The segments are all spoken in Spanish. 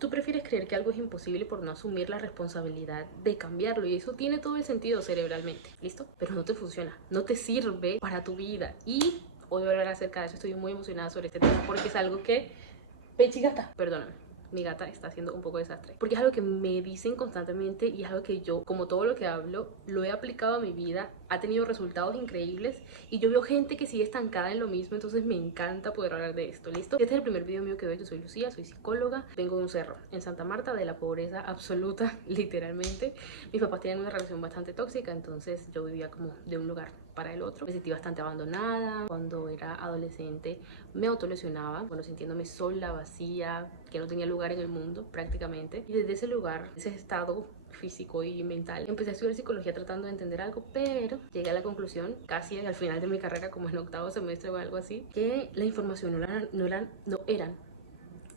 tú prefieres creer que algo es imposible por no asumir la responsabilidad de cambiarlo, y eso tiene todo el sentido cerebralmente, ¿listo? Pero no te funciona, no te sirve para tu vida. Y hoy voy a hablar acerca de eso, estoy muy emocionada sobre este tema porque es algo que... Pechigata, perdóname, mi gata está haciendo un poco de desastre. Porque es algo que me dicen constantemente y es algo que yo, como todo lo que hablo, lo he aplicado a mi vida, ha tenido resultados increíbles y yo veo gente que sigue estancada en lo mismo, entonces me encanta poder hablar de esto, ¿listo? Este es el primer video mío que veo, yo soy Lucía, soy psicóloga, vengo de un cerro en Santa Marta, de la pobreza absoluta, literalmente. Mis papás tienen una relación bastante tóxica, entonces yo vivía como de un lugar para el otro. Me sentí bastante abandonada. Cuando era adolescente me autolesionaba, bueno, sintiéndome sola, vacía, que no tenía lugar en el mundo prácticamente. Y desde ese lugar, ese estado físico y mental, empecé a estudiar psicología tratando de entender algo, pero llegué a la conclusión, casi al final de mi carrera, como en octavo semestre o algo así, que la información no eran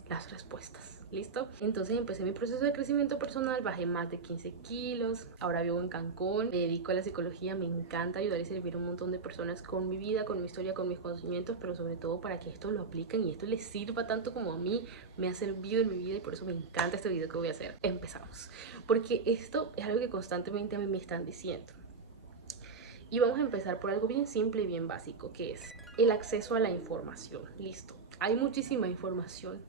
las respuestas. ¿Listo? Entonces empecé mi proceso de crecimiento personal, bajé más de 15 kilos, ahora vivo en Cancún, me dedico a la psicología, me encanta ayudar y servir a un montón de personas con mi vida, con mi historia, con mis conocimientos, pero sobre todo para que esto lo apliquen y esto les sirva tanto como a mí me ha servido en mi vida, y por eso me encanta este video que voy a hacer. Empezamos, porque esto es algo que constantemente a mí me están diciendo. Y vamos a empezar por algo bien simple y bien básico, que es el acceso a la información. Listo, hay muchísima información.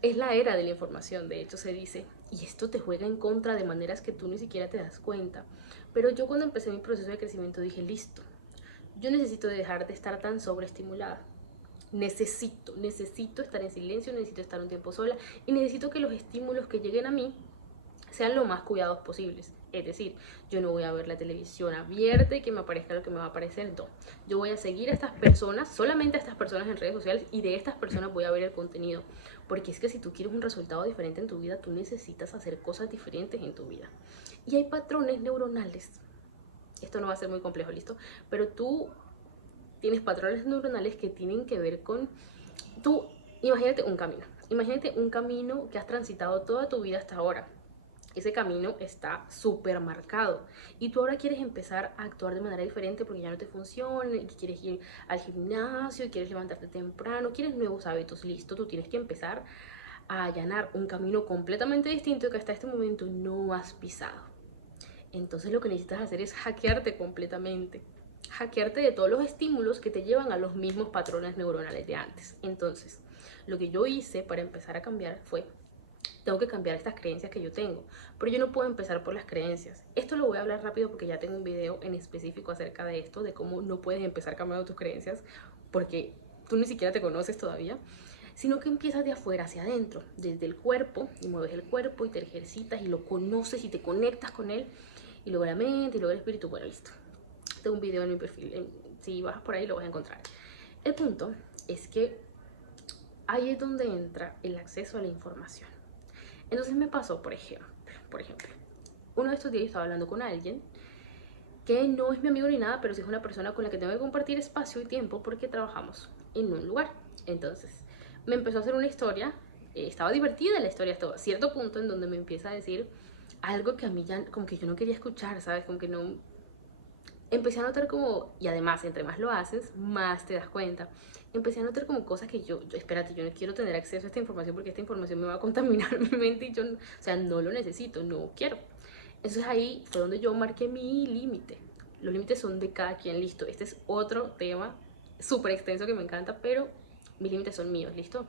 Es la era de la información, de hecho se dice, y esto te juega en contra de maneras que tú ni siquiera te das cuenta. Pero yo cuando empecé mi proceso de crecimiento dije, listo, yo necesito dejar de estar tan sobreestimulada. Necesito estar en silencio, necesito estar un tiempo sola y necesito que los estímulos que lleguen a mí sean lo más cuidados posibles. Es decir, yo no voy a ver la televisión abierta y que me aparezca lo que me va a aparecer. No, yo voy a seguir a estas personas, solamente a estas personas en redes sociales, y de estas personas voy a ver el contenido. Porque es que si tú quieres un resultado diferente en tu vida, tú necesitas hacer cosas diferentes en tu vida. Y hay patrones neuronales. Esto no va a ser muy complejo, ¿listo? Pero tú tienes patrones neuronales que tienen que ver con... Tú, imagínate un camino. Imagínate un camino que has transitado toda tu vida hasta ahora. Ese camino está súper marcado y tú ahora quieres empezar a actuar de manera diferente porque ya no te funciona, y quieres ir al gimnasio, quieres levantarte temprano, quieres nuevos hábitos. Listo, tú tienes que empezar a allanar un camino completamente distinto que hasta este momento no has pisado. Entonces lo que necesitas hacer es hackearte completamente, hackearte de todos los estímulos que te llevan a los mismos patrones neuronales de antes. Entonces, lo que yo hice para empezar a cambiar fue: tengo que cambiar estas creencias que yo tengo, pero yo no puedo empezar por las creencias. Esto lo voy a hablar rápido porque ya tengo un video en específico acerca de esto, de cómo no puedes empezar cambiando tus creencias porque tú ni siquiera te conoces todavía, sino que empiezas de afuera hacia adentro, desde el cuerpo, y mueves el cuerpo y te ejercitas y lo conoces y te conectas con él, y luego la mente y luego el espíritu. Bueno, listo. Tengo un video en mi perfil, si vas por ahí lo vas a encontrar. El punto es que ahí es donde entra el acceso a la información. Entonces me pasó, por ejemplo, uno de estos días estaba hablando con alguien que no es mi amigo ni nada, pero sí es una persona con la que tengo que compartir espacio y tiempo porque trabajamos en un lugar. Entonces me empezó a hacer una historia, estaba divertida la historia hasta cierto punto en donde me empieza a decir algo que a mí ya como que yo no quería escuchar, ¿sabes? Como que no... Empecé a notar como, y además entre más lo haces, más te das cuenta. Empecé a notar como cosas que espérate, yo no quiero tener acceso a esta información porque esta información me va a contaminar mi mente y yo, o sea, no lo necesito, no quiero. Entonces ahí fue donde yo marqué mi límite. Los límites son de cada quien, listo. Este es otro tema súper extenso que me encanta, pero mis límites son míos, listo.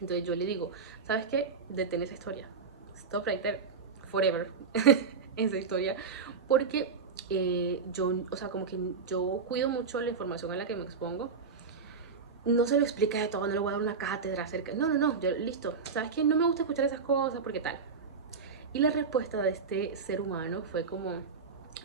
Entonces yo le digo, ¿sabes qué? Detén esa historia. Stop right there. Forever. Esa historia. Porque yo, o sea, como que yo cuido mucho la información a la que me expongo. No se lo explica de todo, no le voy a dar una cátedra acerca. No, no, no, yo, listo. ¿Sabes qué? No me gusta escuchar esas cosas porque tal. Y la respuesta de este ser humano fue como,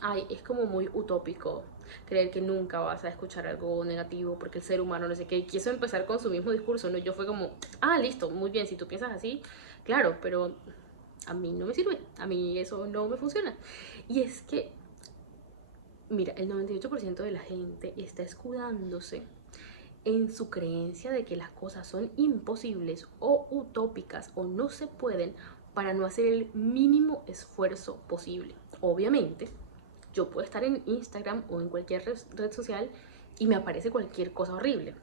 ay, es como muy utópico creer que nunca vas a escuchar algo negativo porque el ser humano no sé qué. Y quiso empezar con su mismo discurso, ¿no? Yo fue como, ah, listo, muy bien, si tú piensas así, claro, pero a mí no me sirve, a mí eso no me funciona. Y es que, mira, el 98% de la gente está escudándose en su creencia de que las cosas son imposibles o utópicas o no se pueden para no hacer el mínimo esfuerzo posible. Obviamente, yo puedo estar en Instagram o en cualquier red social y me aparece cualquier cosa horrible.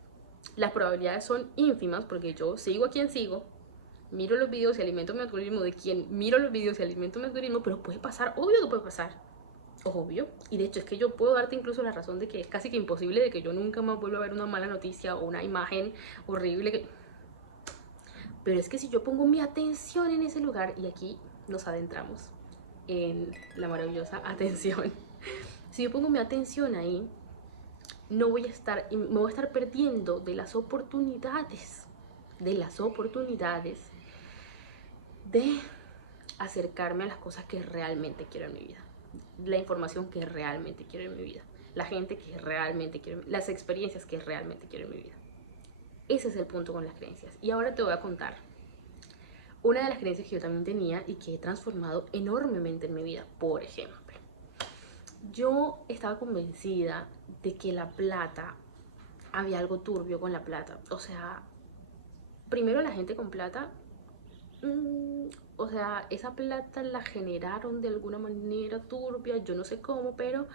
Las probabilidades son ínfimas porque yo sigo a quien sigo, miro los videos y alimento mi algoritmo, de quien miro los videos y alimento mi algoritmo, pero puede pasar, obvio que puede pasar, obvio. Y de hecho es que yo puedo darte incluso la razón de que es casi que imposible de que yo nunca más vuelva a ver una mala noticia o una imagen horrible que... Pero es que si yo pongo mi atención en ese lugar, y aquí nos adentramos en la maravillosa atención, si yo pongo mi atención ahí, no voy a estar, me voy a estar perdiendo de las oportunidades, de acercarme a las cosas que realmente quiero en mi vida, la información que realmente quiero en mi vida, la gente que realmente quiero, las experiencias que realmente quiero en mi vida. Ese es el punto con las creencias. Y ahora te voy a contar una de las creencias que yo también tenía y que he transformado enormemente en mi vida. Por ejemplo, yo estaba convencida de que la plata, había algo turbio con la plata. O sea, primero la gente con plata, o sea, esa plata la generaron de alguna manera turbia, yo no sé cómo, pero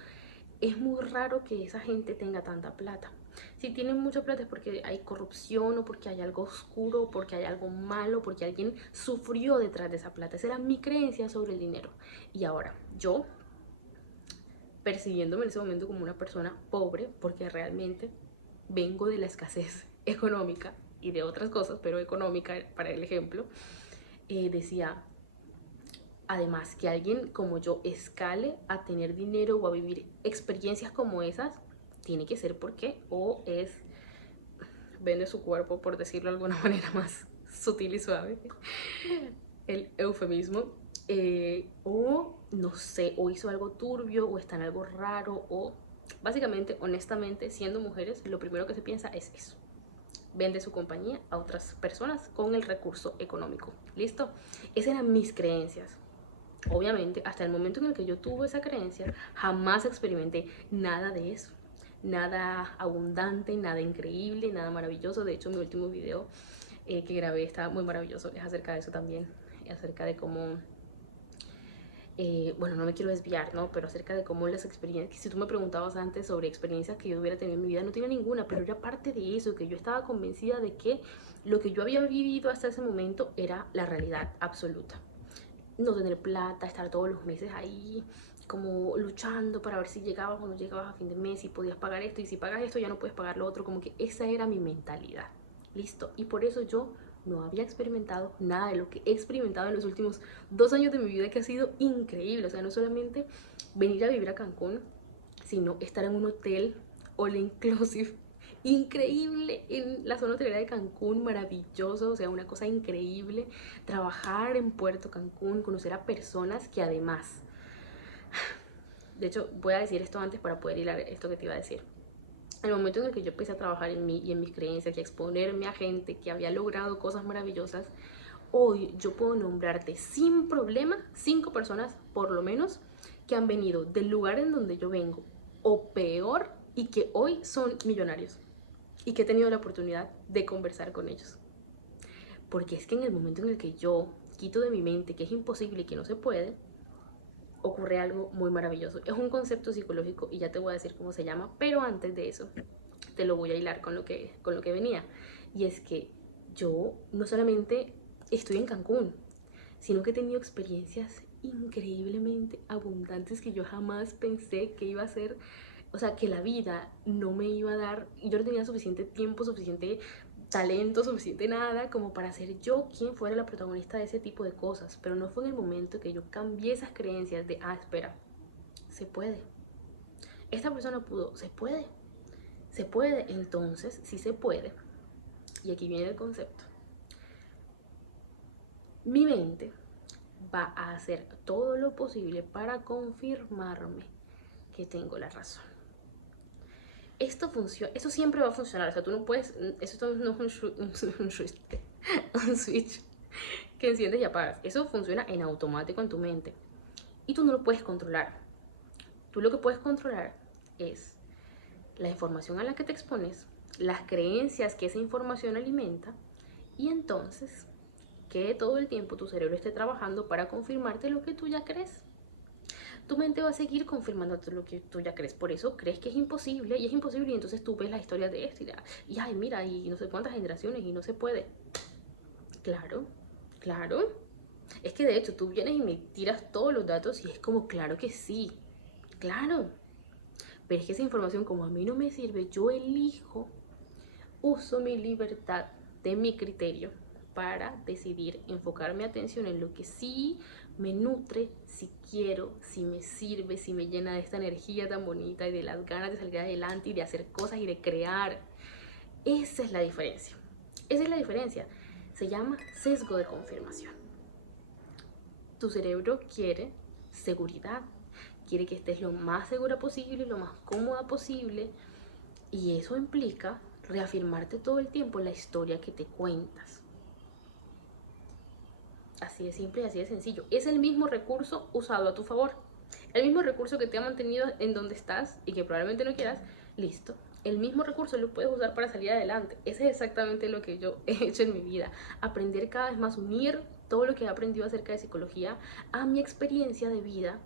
es muy raro que esa gente tenga tanta plata. Si tienen mucha plata es porque hay corrupción o porque hay algo oscuro, o porque hay algo malo, porque alguien sufrió detrás de esa plata. Esa era mi creencia sobre el dinero. Y ahora, yo, percibiéndome en ese momento como una persona pobre, porque realmente vengo de la escasez económica y de otras cosas, pero económica para el ejemplo, decía, además, que alguien como yo escale a tener dinero o a vivir experiencias como esas, tiene que ser porque o es, vende su cuerpo, por decirlo de alguna manera más sutil y suave, el eufemismo, o no sé, o hizo algo turbio, o está en algo raro, o básicamente, honestamente, siendo mujeres, lo primero que se piensa es eso. Vende su compañía a otras personas con el recurso económico. ¿Listo? Esas eran mis creencias. Obviamente, hasta el momento en el que yo tuve esa creencia, jamás experimenté nada de eso. Nada abundante, nada increíble, nada maravilloso. De hecho, mi último video que grabé está muy maravilloso. Es acerca de eso también. Acerca de cómo... bueno, no me quiero desviar, ¿no? Pero acerca de cómo las experiencias... Si tú me preguntabas antes sobre experiencias que yo hubiera tenido en mi vida, no tenía ninguna. Pero era parte de eso, que yo estaba convencida de que lo que yo había vivido hasta ese momento era la realidad absoluta. No tener plata, estar todos los meses ahí como luchando para ver si llegabas o no llegabas a fin de mes, si podías pagar esto, y si pagas esto ya no puedes pagar lo otro. Como que esa era mi mentalidad. Listo. Y por eso yo no había experimentado nada de lo que he experimentado en los últimos 2 años de mi vida, que ha sido increíble. O sea, no solamente venir a vivir a Cancún, sino estar en un hotel all inclusive increíble en la zona hotelera de Cancún, maravilloso, o sea, una cosa increíble. Trabajar en Puerto Cancún, conocer a personas que además, de hecho, voy a decir esto antes para poder hilar esto que te iba a decir. El momento en el que yo empecé a trabajar en mí y en mis creencias y a exponerme a gente que había logrado cosas maravillosas, hoy yo puedo nombrarte sin problema 5 personas, por lo menos, que han venido del lugar en donde yo vengo, o peor, y que hoy son millonarios, y que he tenido la oportunidad de conversar con ellos. Porque es que en el momento en el que yo quito de mi mente que es imposible y que no se puede, ocurre algo muy maravilloso. Es un concepto psicológico y ya te voy a decir cómo se llama, pero antes de eso te lo voy a hilar con lo que venía. Y es que yo no solamente estoy en Cancún, sino que he tenido experiencias increíblemente abundantes que yo jamás pensé que iba a ser. O sea, que la vida no me iba a dar, y yo no tenía suficiente tiempo, suficiente talento, suficiente nada como para ser yo quien fuera la protagonista de ese tipo de cosas. Pero no fue en el momento que yo cambié esas creencias de, espera, se puede. Esta persona pudo, se puede. Se puede, entonces, si se puede. Y aquí viene el concepto. Mi mente va a hacer todo lo posible para confirmarme que tengo la razón. Esto funciona, eso siempre va a funcionar. O sea, tú no puedes, eso no es un switch que enciendes y apagas. Eso funciona en automático en tu mente y tú no lo puedes controlar. Tú lo que puedes controlar es la información a la que te expones, las creencias que esa información alimenta, y entonces que todo el tiempo tu cerebro esté trabajando para confirmarte lo que tú ya crees. Tu mente va a seguir confirmándote lo que tú ya crees. Por eso crees que es imposible, y es imposible, y entonces tú ves la historia de esto y ay, mira, y no sé cuántas generaciones y no se puede. Claro, Claro. Es que de hecho tú vienes y me tiras todos los datos y es como, claro que sí. Claro. Pero es que esa información como a mí no me sirve, yo elijo, uso mi libertad de mi criterio para decidir enfocar mi atención en lo que sí me nutre, si quiero, si me sirve, si me llena de esta energía tan bonita y de las ganas de salir adelante y de hacer cosas y de crear. Esa es la diferencia. Esa es la diferencia. Se llama sesgo de confirmación. Tu cerebro quiere seguridad, quiere que estés lo más segura posible, lo más cómoda posible, y eso implica reafirmarte todo el tiempo la historia que te cuentas. Así de simple y así de sencillo. Es el mismo recurso usado a tu favor. El mismo recurso que te ha mantenido en donde estás y que probablemente no quieras, listo. El mismo recurso lo puedes usar para salir adelante. Ese es exactamente lo que yo he hecho en mi vida. Aprender cada vez más, unir todo lo que he aprendido acerca de psicología a mi experiencia de vida.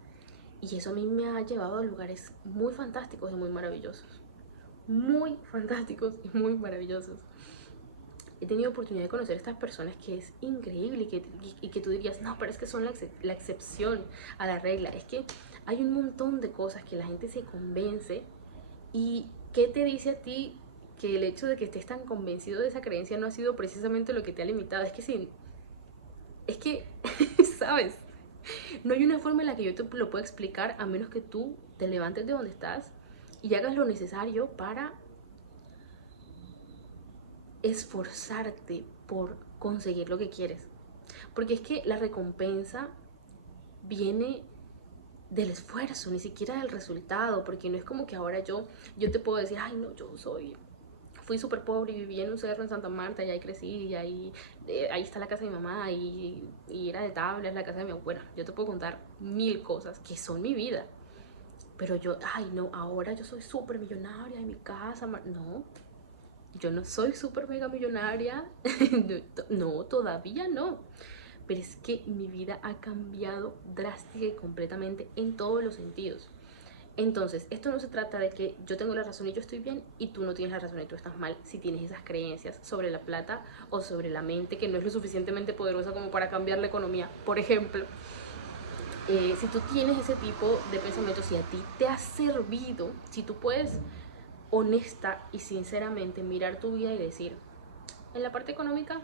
Y eso a mí me ha llevado a lugares muy fantásticos y muy maravillosos. Muy fantásticos y muy maravillosos. He tenido oportunidad de conocer a estas personas que es increíble y que tú dirías, no, pero es que son la excepción a la regla. Es que hay un montón de cosas que la gente se convence. ¿Y qué te dice a ti que el hecho de que estés tan convencido de esa creencia no ha sido precisamente lo que te ha limitado? Es que sí, es que, ¿sabes? No hay una forma en la que yo te lo pueda explicar a menos que tú te levantes de donde estás y hagas lo necesario para esforzarte por conseguir lo que quieres. Porque es que la recompensa viene del esfuerzo, ni siquiera del resultado, porque no es como que ahora yo te puedo decir, ay no, fui súper pobre y viví en un cerro en Santa Marta y ahí crecí y ahí está la casa de mi mamá y era de tablas la casa de mi abuela. Yo te puedo contar mil cosas que son mi vida, pero yo, ay no, ahora yo soy súper millonaria en mi casa, no, yo no soy súper mega millonaria, no, todavía no. Pero es que mi vida ha cambiado drástica y completamente en todos los sentidos. Entonces, esto no se trata de que yo tengo la razón y yo estoy bien y tú no tienes la razón y tú estás mal si tienes esas creencias sobre la plata o sobre la mente que no es lo suficientemente poderosa como para cambiar la economía. Por ejemplo, si tú tienes ese tipo de pensamientos, si a ti te ha servido, si tú puedes honesta y sinceramente mirar tu vida y decir, en la parte económica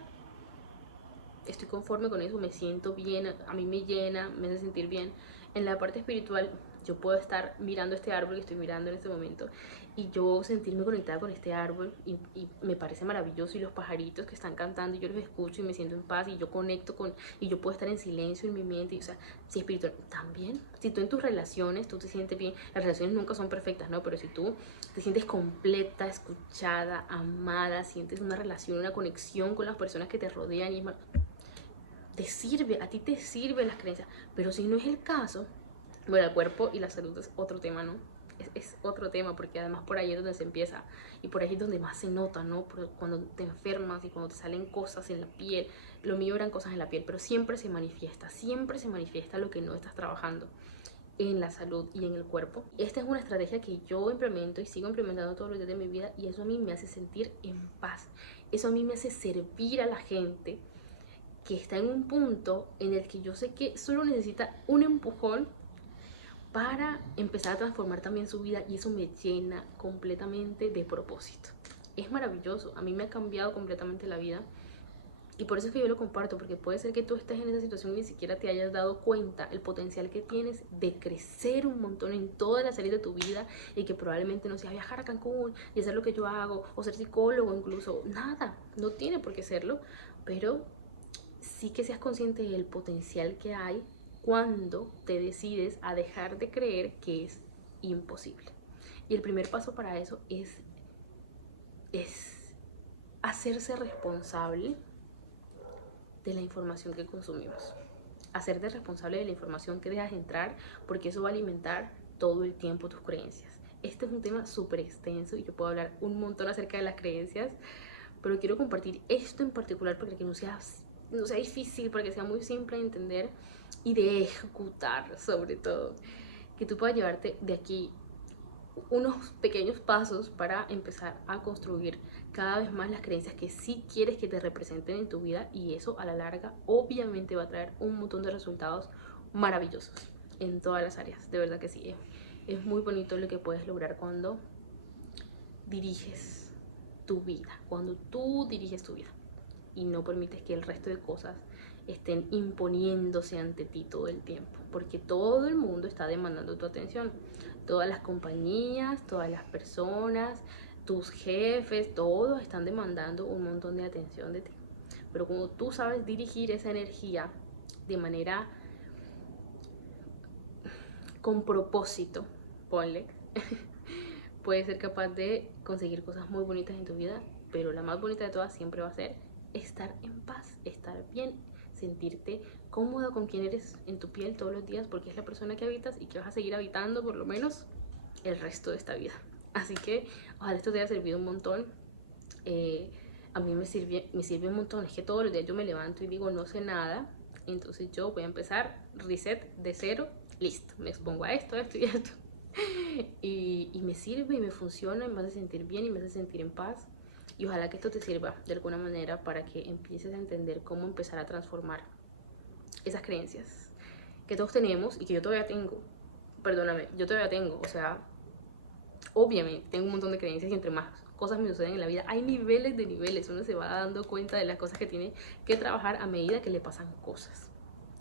estoy conforme con eso, me siento bien, a mí me llena, me hace sentir bien. En la parte espiritual, yo puedo estar mirando este árbol que estoy mirando en este momento y yo sentirme conectada con este árbol y me parece maravilloso, y los pajaritos que están cantando y yo los escucho y me siento en paz y yo conecto con, y yo puedo estar en silencio en mi mente, y, o sea, si espiritual también, si tú en tus relaciones tú te sientes bien, las relaciones nunca son perfectas, ¿no? Pero si tú te sientes completa, escuchada, amada, sientes una relación, una conexión con las personas que te rodean, y te sirve, a ti te sirven las creencias. Pero si no es el caso, bueno, el cuerpo y la salud es otro tema, ¿no? Es otro tema, porque además por ahí es donde se empieza y por ahí es donde más se nota, ¿no? Cuando te enfermas y cuando te salen cosas en la piel. Lo mío eran cosas en la piel, pero siempre se manifiesta lo que no estás trabajando en la salud y en el cuerpo. Esta es una estrategia que yo implemento y sigo implementando todos los días de mi vida, y eso a mí me hace sentir en paz. Eso a mí me hace servir a la gente que está en un punto en el que yo sé que solo necesita un empujón para empezar a transformar también su vida, y eso me llena completamente de propósito. Es maravilloso, a mí me ha cambiado completamente la vida y por eso es que yo lo comparto, porque puede ser que tú estés en esa situación y ni siquiera te hayas dado cuenta el potencial que tienes de crecer un montón en todas las áreas de tu vida, y que probablemente no sea viajar a Cancún y hacer lo que yo hago o ser psicólogo, incluso nada, no tiene por qué serlo, pero sí que seas consciente del potencial que hay cuando te decides a dejar de creer que es imposible. Y el primer paso para eso es hacerse responsable de la información que consumimos. Hacerte responsable de la información que dejas entrar, porque eso va a alimentar todo el tiempo tus creencias. Este es un tema súper extenso y yo puedo hablar un montón acerca de las creencias, pero quiero compartir esto en particular para que no sea difícil, para que sea muy simple de entender y de ejecutar, sobre todo. Que tú puedas llevarte de aquí unos pequeños pasos para empezar a construir cada vez más las creencias que sí quieres que te representen en tu vida, y eso a la larga obviamente va a traer un montón de resultados maravillosos en todas las áreas. De verdad que sí, es muy bonito lo que puedes lograr cuando diriges tu vida, cuando tú diriges tu vida y no permites que el resto de cosas estén imponiéndose ante ti todo el tiempo, porque todo el mundo está demandando tu atención. Todas las compañías, todas las personas, tus jefes, todos están demandando un montón de atención de ti. Pero como tú sabes dirigir esa energía de manera con propósito, ponle, puedes ser capaz de conseguir cosas muy bonitas en tu vida, pero la más bonita de todas siempre va a ser estar en paz, estar bien, sentirte cómoda con quien eres en tu piel todos los días, porque es la persona que habitas y que vas a seguir habitando por lo menos el resto de esta vida. Así que ojalá esto te haya servido un montón. A mí me sirve un montón. Es que todos los días yo me levanto y digo no sé nada, entonces yo voy a empezar reset de cero, listo, me expongo a esto, esto y esto. Y me sirve y me funciona y me hace sentir bien y me hace sentir en paz. Y ojalá que esto te sirva de alguna manera para que empieces a entender cómo empezar a transformar esas creencias que todos tenemos y que yo todavía tengo. Perdóname, yo todavía tengo, o sea, obviamente tengo un montón de creencias y entre más cosas me suceden en la vida, hay niveles de niveles, uno se va dando cuenta de las cosas que tiene que trabajar a medida que le pasan cosas.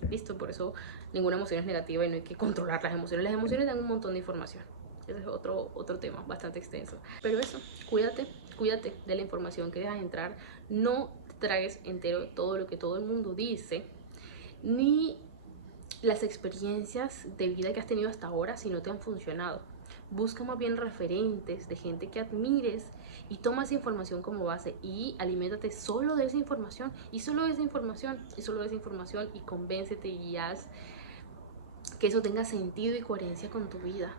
¿Listo? Por eso ninguna emoción es negativa y no hay que controlar las emociones. Las emociones dan un montón de información. Ese es otro tema bastante extenso. Pero eso, cuídate de la información que dejas entrar. No tragues entero todo lo que todo el mundo dice, ni las experiencias de vida que has tenido hasta ahora si no te han funcionado. Busca más bien referentes de gente que admires y toma esa información como base y aliméntate solo de esa información y solo de esa información y solo de esa información, y convéncete y haz que eso tenga sentido y coherencia con tu vida.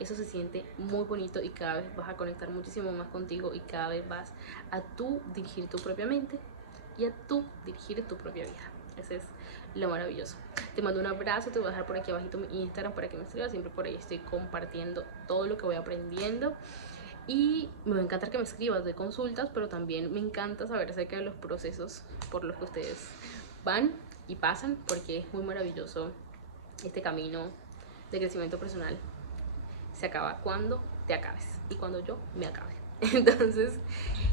Eso se siente muy bonito y cada vez vas a conectar muchísimo más contigo y cada vez vas a tú dirigir tu propia mente y a tú dirigir tu propia vida. Ese es lo maravilloso. Te mando un abrazo, te voy a dejar por aquí abajito mi Instagram para que me escribas. Siempre por ahí estoy compartiendo todo lo que voy aprendiendo. Y me va a encantar que me escribas de consultas, pero también me encanta saber acerca de los procesos por los que ustedes van y pasan, porque es muy maravilloso este camino de crecimiento personal. Se acaba cuando te acabes y cuando yo me acabe. Entonces,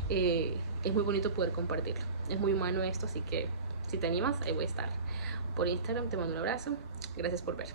es muy bonito poder compartirlo. Es muy humano esto, así que si te animas, ahí voy a estar por Instagram. Te mando un abrazo. Gracias por ver.